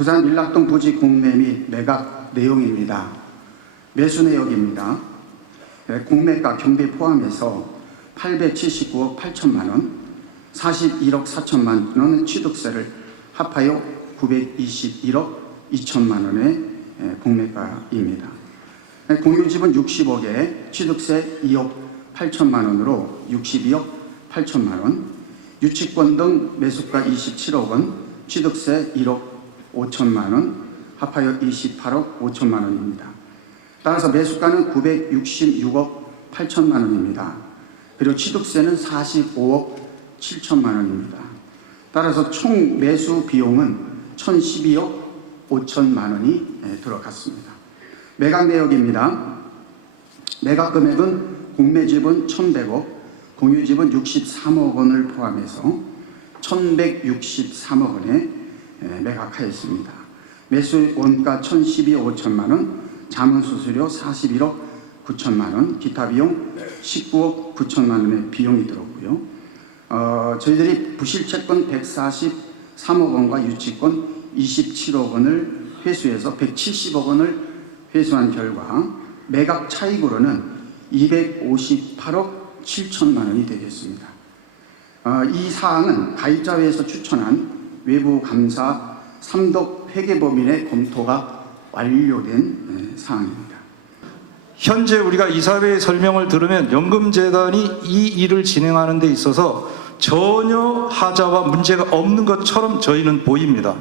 부산 밀락동 부지 공매 및 매각 내용입니다. 매수 내역입니다. 공매가 경비 포함해서 879억 8천만 원, 41억 4천만 원은 취득세를 합하여 921억 2천만 원의 공매가입니다. 공유집은 60억에 취득세 2억 8천만 원으로 62억 8천만 원, 유치권 등 매수가 27억 원, 취득세 1억 5천만 원, 합하여 28억 5천만 원입니다. 따라서 매수가는 966억 8천만 원입니다. 그리고 취득세는 45억 7천만 원입니다. 따라서 총 매수 비용은 1012억 5천만 원이 들어갔습니다. 매각 내역입니다. 매각 금액은 공매집은 1,100억, 공유집은 63억 원을 포함해서 1,163억 원에 매각하였습니다. 매수 원가 1,012억 5천만 원, 자문수수료 41억 9천만 원, 기타 비용 19억 9천만 원의 비용이 들었고요. 저희들이 부실채권 143억 원과 유치권 27억 원을 회수해서 170억 원을 회수한 결과 매각 차익으로는 258억 7천만 원이 되겠습니다. 이 사항은 가입자회에서 추천한 외부 감사 삼독 회계법인의 검토가 완료된 사항입니다. 현재 우리가 이사회의 설명을 들으면 연금재단이 이 일을 진행하는 데 있어서 전혀 하자와 문제가 없는 것처럼 저희는 보입니다.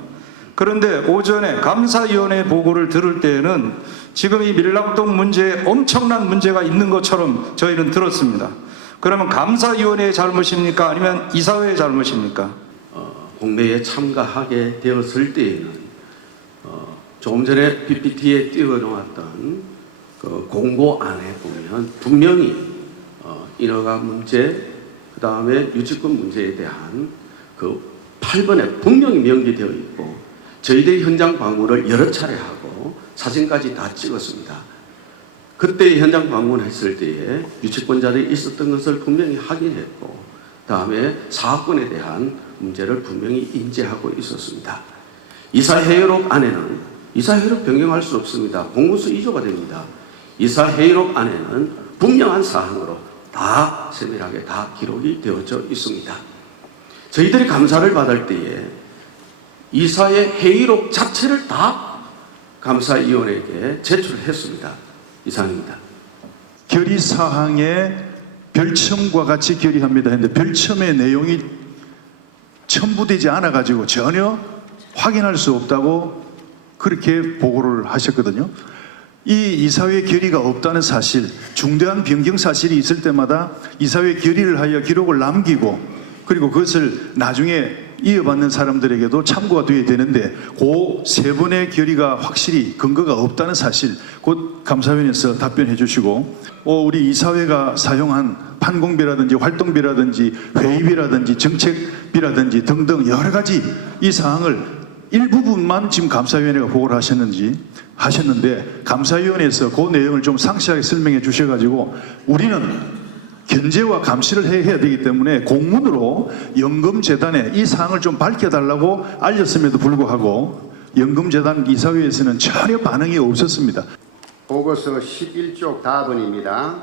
그런데 오전에 감사위원회 보고를 들을 때에는 지금 이 밀락동 문제에 엄청난 문제가 있는 것처럼 저희는 들었습니다. 그러면 감사위원회의 잘못입니까? 아니면 이사회의 잘못입니까? 공매에 참가하게 되었을 때에는 조금 전에 PPT에 띄워놓았던 그 공고안에 보면 분명히 인허가 문제, 그 다음에 유치권 문제에 대한 그 8번에 분명히 명기되어 있고 저희들이 현장 방문을 여러 차례 하고 사진까지 다 찍었습니다. 그때 현장 방문했을 때에 유치권자들이 있었던 것을 분명히 확인했고 그 다음에 사업권에 대한 문제를 분명히 인지하고 있었습니다. 이사회의록 안에는 이사회의록 변경할 수 없습니다. 공문서 2조가 됩니다. 이사회의록 안에는 분명한 사항으로 다 세밀하게 다 기록이 되어져 있습니다. 저희들이 감사를 받을 때에 이사의 회의록 자체를 다 감사위원회에게 제출했습니다. 이상입니다. 결의사항에 별첨과 같이 결의합니다 했는데 별첨의 내용이 첨부되지 않아가지고 전혀 확인할 수 없다고 그렇게 보고를 하셨거든요. 이 이사회 결의가 없다는 사실, 중대한 변경 사실이 있을 때마다 이사회 결의를 하여 기록을 남기고 그리고 그것을 나중에 이어받는 사람들에게도 참고가 되어야 되는데 그 세 번의 결의가 확실히 근거가 없다는 사실 곧 감사위원회에서 답변해 주시고 우리 이사회가 사용한 판공비라든지 활동비라든지 회의비라든지 정책비라든지 등등 여러 가지 이 사항을 일부분만 지금 감사위원회가 보고를 하셨는데 감사위원회에서 그 내용을 좀 상세하게 설명해 주셔가지고 우리는 견제와 감시를 해야 되기 때문에 공문으로 연금재단에 이 사항을 좀 밝혀달라고 알렸음에도 불구하고 연금재단 이사회에서는 전혀 반응이 없었습니다. 보고서 11쪽 답변입니다.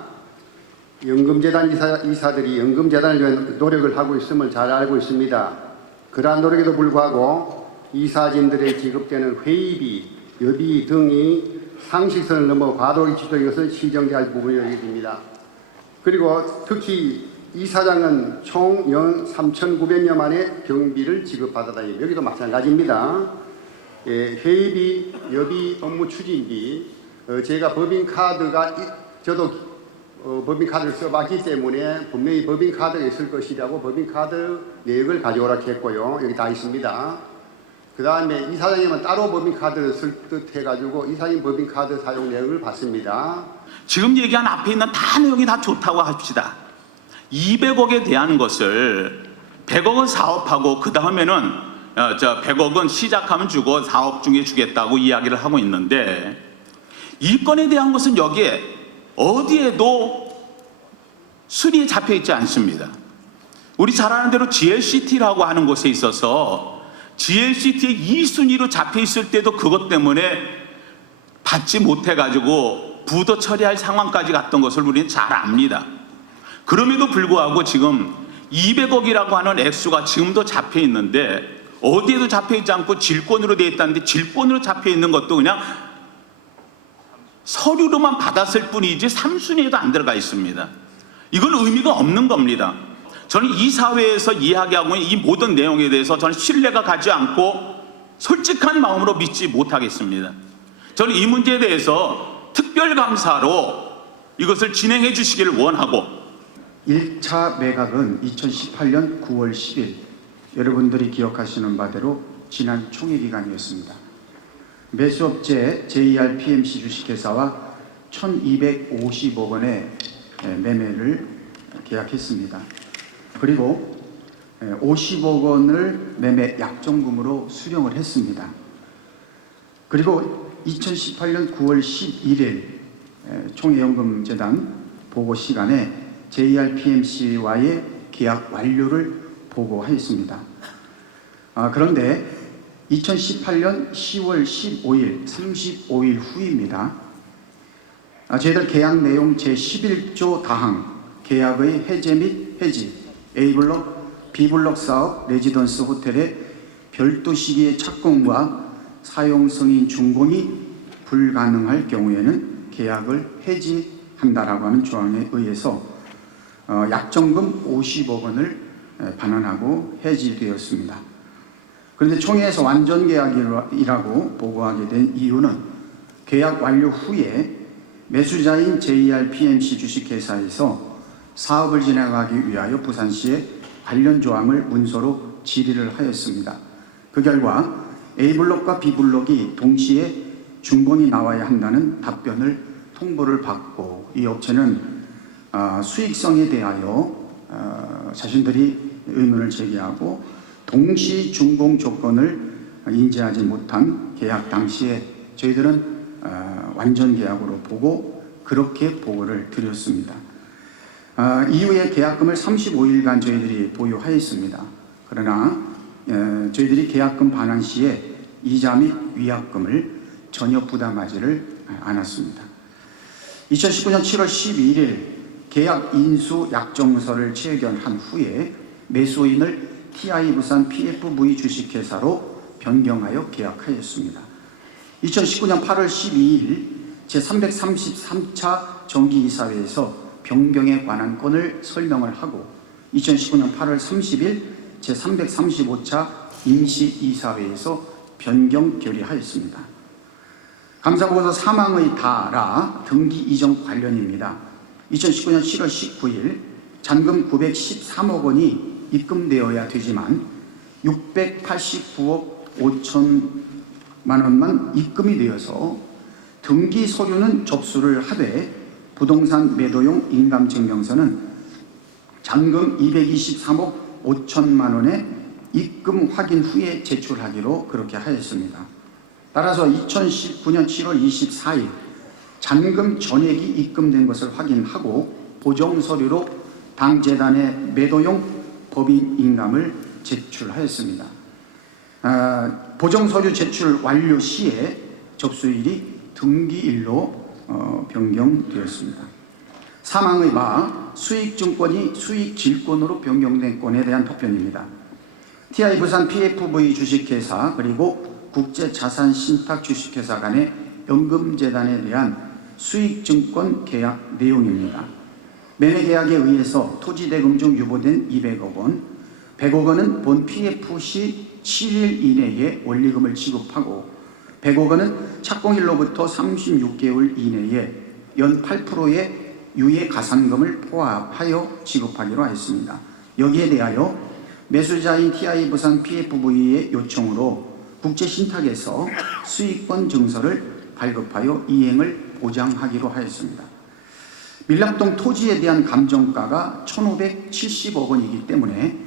연금재단 이사들이 연금재단을 위한 노력을 하고 있음을 잘 알고 있습니다. 그러한 노력에도 불구하고 이사진들의 지급되는 회의비, 여비 등이 상식선을 넘어 과도하게 지출된 것은 시정할 부분이라고 여겨집니다. 그리고 특히 이사장은 총 연 3,900여만의 경비를 지급받았다니 여기도 마찬가지입니다. 회의비, 여비, 업무 추진비, 제가 법인카드가 저도 법인카드를 써봤기 때문에 분명히 법인카드가 있을 것이라고 법인카드 내역을 가져오라 했고요. 여기 다 있습니다. 그 다음에 이사장님은 따로 법인카드를 쓸 듯 해가지고 이사님 법인카드 사용 내역을 봤습니다. 지금 얘기한 앞에 있는 다 내용이 다 좋다고 합시다. 200억에 대한 것을 100억은 사업하고 그 다음에는 100억은 시작하면 주고 사업 중에 주겠다고 이야기를 하고 있는데 이 건에 대한 것은 여기에 어디에도 순위에 잡혀 있지 않습니다. 우리 잘 아는 대로 GLCT라고 하는 곳에 있어서 GLCT에 2순위로 잡혀 있을 때도 그것 때문에 받지 못해가지고 부도 처리할 상황까지 갔던 것을 우리는 잘 압니다. 그럼에도 불구하고 지금 200억이라고 하는 액수가 지금도 잡혀 있는데 어디에도 잡혀 있지 않고 질권으로 되어 있다는데 질권으로 잡혀 있는 것도 그냥 서류로만 받았을 뿐이지 3순위에도 안 들어가 있습니다. 이건 의미가 없는 겁니다. 저는 이 사회에서 이야기하고 있는 이 모든 내용에 대해서 저는 신뢰가 가지 않고 솔직한 마음으로 믿지 못하겠습니다. 저는 이 문제에 대해서 특별감사로 이것을 진행해 주시기를 원하고 1차 매각은 2018년 9월 10일 여러분들이 기억하시는 바대로 지난 총회 기간이었습니다. 매수업체 JR PMC 주식회사와 1,250억 원의 매매를 계약했습니다. 그리고 50억 원을 매매 약정금으로 수령을 했습니다. 그리고 2018년 9월 11일 총회연금재단 보고 시간에 JR PMC와의 계약 완료를 보고하였습니다. 그런데 2018년 10월 15일, 35일 후입니다. 저희들 계약 내용 제11조 다항 계약의 해제 및 해지 A블록, B블록 사업 레지던스 호텔의 별도 시기의 착공과 사용 승인 준공이 불가능할 경우에는 계약을 해지한다라고 하는 조항에 의해서 약정금 50억 원을 반환하고 해지되었습니다. 그런데 총회에서 완전 계약이라고 보고하게 된 이유는 계약 완료 후에 매수자인 JR PMC 주식회사에서 사업을 진행하기 위하여 부산시에 관련 조항을 문서로 질의를 하였습니다. 그 결과 A블록과 B블록이 동시에 준공이 나와야 한다는 답변을 통보를 받고 이 업체는 수익성에 대하여 자신들이 의문을 제기하고 동시 준공 조건을 인지하지 못한 계약 당시에 저희들은 완전 계약으로 보고 그렇게 보고를 드렸습니다. 이후에 계약금을 35일간 저희들이 보유하였습니다. 그러나 저희들이 계약금 반환 시에 이자 및 위약금을 전혀 부담하지를 않았습니다. 2019년 7월 12일 계약 인수 약정서를 체결한 후에 매수인을 TI 부산 PFV 주식회사로 변경하여 계약하였습니다. 2019년 8월 12일 제333차 정기이사회에서 변경에 관한 건을 설명을 하고 2019년 8월 30일 제335차 임시이사회에서 변경 결의하였습니다. 감사보고서 사망의 다라 등기 이전 관련입니다. 2019년 7월 19일 잔금 913억 원이 입금되어야 되지만 689억 5천만 원만 입금이 되어서 등기 서류는 접수를 하되 부동산 매도용 인감증명서는 잔금 223억 5천만 원의 입금 확인 후에 제출하기로 그렇게 하였습니다. 따라서 2019년 7월 24일 잔금 전액이 입금된 것을 확인하고 보정서류로 당 재단의 매도용 법인 인감을 제출하였습니다. 보정서류 제출 완료 시에 접수일이 등기일로 변경되었습니다. 사망의 바 수익증권이 수익질권으로 변경된 건에 대한 답변입니다. TI 부산 PFV 주식회사 그리고 국제자산신탁 주식회사 간의 연금재단에 대한 수익증권 계약 내용입니다. 매매계약에 의해서 토지대금 중 유보된 200억 원, 100억 원은 본 PF 시 7일 이내에 원리금을 지급하고 100억 원은 착공일로부터 36개월 이내에 연 8%의 유예 가산금을 포함하여 지급하기로 하였습니다. 여기에 대하여 매수자인 TI 부산 PFV의 요청으로 국제신탁에서 수익권 증서를 발급하여 이행을 보장하기로 하였습니다. 밀락동 토지에 대한 감정가가 1,570억 원이기 때문에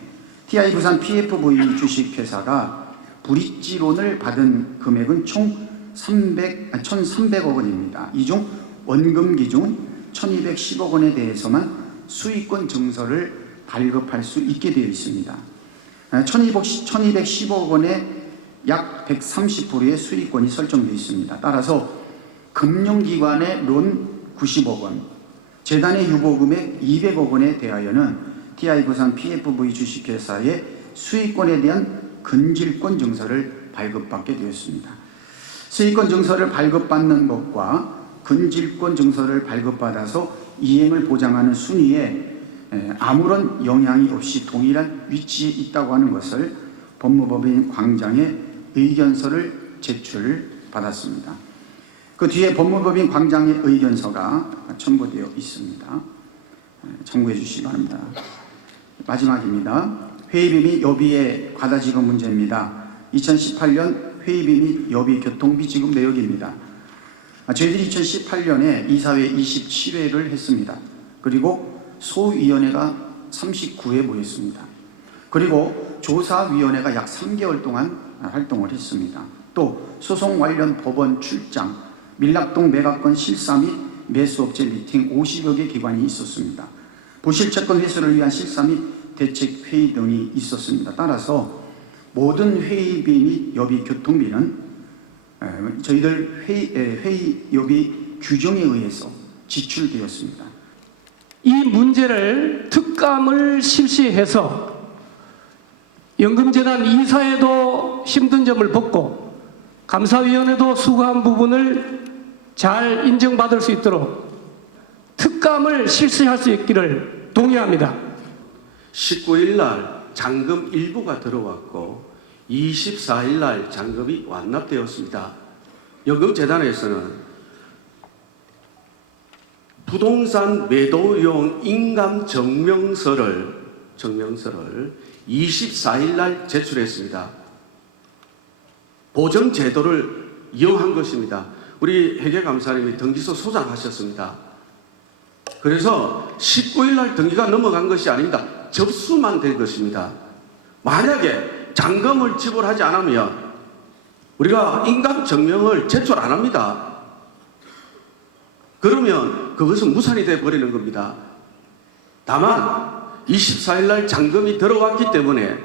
TI 부산 PFV 주식회사가 브릿지론을 받은 금액은 총 1,300억 원입니다. 이 중 원금 기준 1,210억 원에 대해서만 수익권 증서를 발급할 수 있게 되어 있습니다. 1,210억 원의 약 130%의 수익권이 설정되어 있습니다. 따라서 금융기관의 론 90억 원, 재단의 유보금액 200억 원에 대하여는 TI부산 PFV 주식회사의 수익권에 대한 근질권 증서를 발급받게 되었습니다. 수익권 증서를 발급받는 것과 근질권 증서를 발급받아서 이행을 보장하는 순위에 아무런 영향이 없이 동일한 위치에 있다고 하는 것을 법무법인 광장에 의견서를 제출받았습니다. 그 뒤에 법무법인 광장의 의견서가 첨부되어 있습니다. 참고해 주시기 바랍니다. 마지막입니다. 회의비 및 여비의 과다 지급 문제입니다. 2018년 회의비 및 여비 교통비 지급 내역입니다. 저희들이 2018년에 이사회 27회를 했습니다. 그리고 소위원회가 39회 모였습니다. 그리고 조사위원회가 약 3개월 동안 활동을 했습니다. 또 소송 관련 법원 출장, 밀락동 매각권 실사 및 매수업체 미팅 50여 개 기관이 있었습니다. 부실채권 회수를 위한 실사 및 대책회의 등이 있었습니다. 따라서 모든 회의비 및 여비 교통비는 저희들 회의 여비 규정에 의해서 지출되었습니다. 이 문제를 특감을 실시해서 연금재단 이사에도 힘든 점을 벗고 감사위원회도 수고한 부분을 잘 인정받을 수 있도록 특감을 실시할 수 있기를 동의합니다. 19일 날 잔금 일부가 들어왔고 24일 날 잔금이 완납되었습니다. 연금재단에서는 부동산 매도용 인감 증명서를 24일 날 제출했습니다. 보정 제도를 이용한 것입니다. 우리 회계감사님이 등기소 소장하셨습니다. 그래서 19일 날 등기가 넘어간 것이 아닙니다. 접수만 된 것입니다. 만약에 잔금을 지불하지 않으면 우리가 인감 증명을 제출 안 합니다. 그러면 그것은 무산이 되어 버리는 겁니다. 다만 24일 날 잔금이 들어왔기 때문에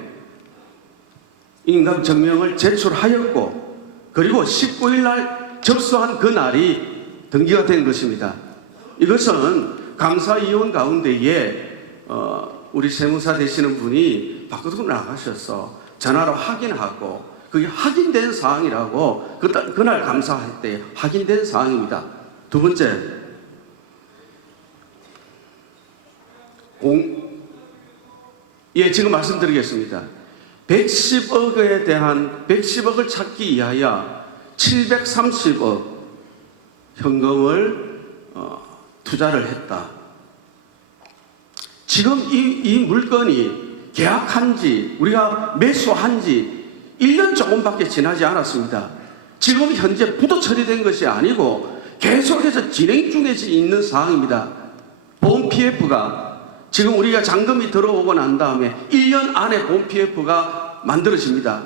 인감 증명을 제출하였고 그리고 19일 날 접수한 그 날이 등기가 된 것입니다. 이것은 감사위원 가운데에 우리 세무사 되시는 분이 밖으로 나가셔서 전화로 확인하고 그게 확인된 사항이라고 그날 감사할 때 확인된 사항입니다. 두 번째, 지금 말씀드리겠습니다. 110억에 대한 110억을 찾기 위하여 730억 현금을 투자를 했다. 지금 이 물건이 계약한 지 우리가 매수한 지 1년 조금밖에 지나지 않았습니다. 지금 현재 부도 처리된 것이 아니고 계속해서 진행 중에 있는 사항입니다. 보험 PF가 지금 우리가 잔금이 들어오고 난 다음에 1년 안에 보험 PF가 만들어집니다.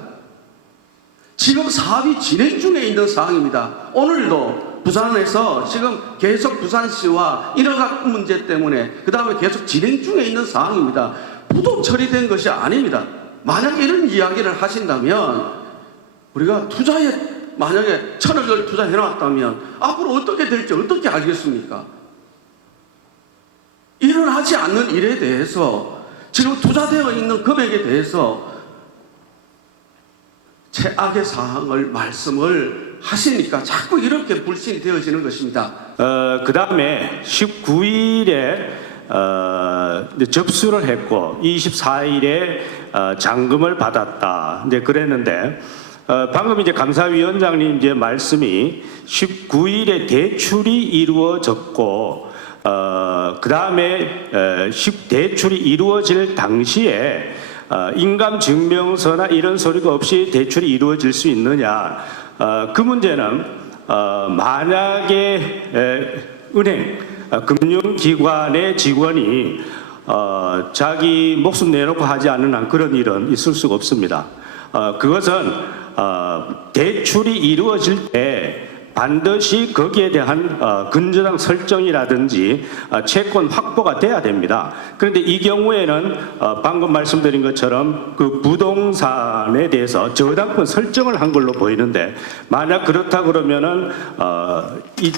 지금 사업이 진행 중에 있는 사항입니다. 오늘도 부산에서 지금 계속 부산시와 인허가 문제 때문에 그 다음에 계속 진행 중에 있는 상황입니다. 부도 처리된 것이 아닙니다. 만약에 이런 이야기를 하신다면 우리가 투자에 만약에 1,000억을 투자해 놨다면 앞으로 어떻게 될지 어떻게 알겠습니까? 일어나지 않는 일에 대해서 지금 투자되어 있는 금액에 대해서 최악의 사항을 말씀을 하시니까 자꾸 이렇게 불신이 되어지는 것입니다. 그 다음에 19일에 접수를 했고 24일에 잔금을 받았다. 이제 그랬는데 방금 이제 감사위원장님 이제 말씀이 19일에 대출이 이루어졌고 그 다음에 대출이 이루어질 당시에 인감증명서나 이런 서류가 없이 대출이 이루어질 수 있느냐. 그 문제는 만약에 은행, 금융기관의 직원이 자기 목숨 내놓고 하지 않는 한 그런 일은 있을 수가 없습니다. 그것은 대출이 이루어질 때 반드시 거기에 대한 근저당 설정이라든지 채권 확보가 돼야 됩니다. 그런데 이 경우에는 방금 말씀드린 것처럼 그 부동산에 대해서 저당권 설정을 한 걸로 보이는데, 만약 그렇다 그러면은 이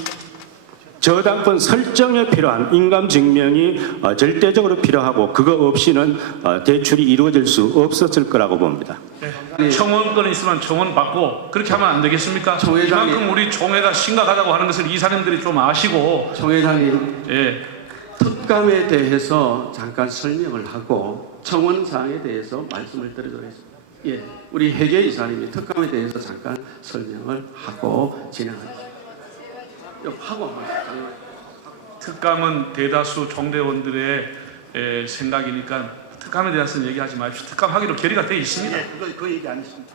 저당권 설정에 필요한 인감 증명이 절대적으로 필요하고, 그거 없이는 대출이 이루어질 수 없었을 거라고 봅니다. 네. 청원권이 있으면 청원 받고 그렇게 하면 안 되겠습니까? 청 회장님. 이만큼 우리 총회가 심각하다고 하는 것을 이사님들이 좀 아시고. 청 회장님, 예. 특감에 대해서 잠깐 설명을 하고 청원 사항에 대해서 말씀을 드리도록 하겠습니다. 예, 우리 회계 이사님이 특감에 대해서 잠깐 설명을 하고 진행하겠습니다. 하고 특감은 대다수 총대원들의 생각이니까 특감에 대해서는 얘기하지 마십시오. 특감하기로 결의가 되어 있습니다. 그 얘기 안 했습니다.